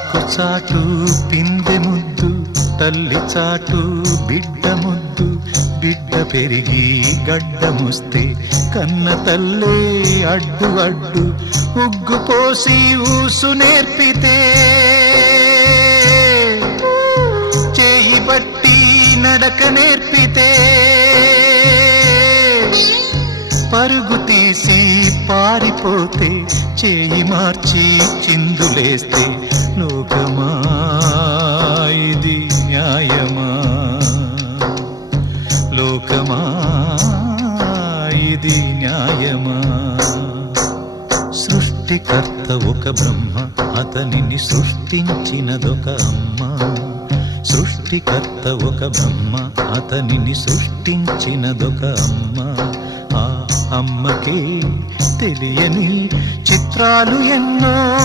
ఆకు చాటు పిందె ముద్దు తల్లి చాటు బిడ్డ ముద్దు బిడ్డ పెరిగి గడ్డ ముస్తే కన్న తల్లే అడ్డు అడ్డు ఉగ్గు పోసి ఊసు నేర్పితే. చేయి బట్టి నడక నేర్పితే. పరుగు తీసి పారిపోతే చేయి మార్చి చిందులేస్తే లోకమా ఇది న్యాయమా? లోకమా? ఇది న్యాయమా? సృష్టికర్త ఒక బ్రహ్మ అతనిని సృష్టించినదొక అమ్మ. సృష్టికర్త ఒక బ్రహ్మ అతనిని సృష్టించినదొక అమ్మ. ఆ అమ్మకే తెలియని చిత్రాలు ఎన్నో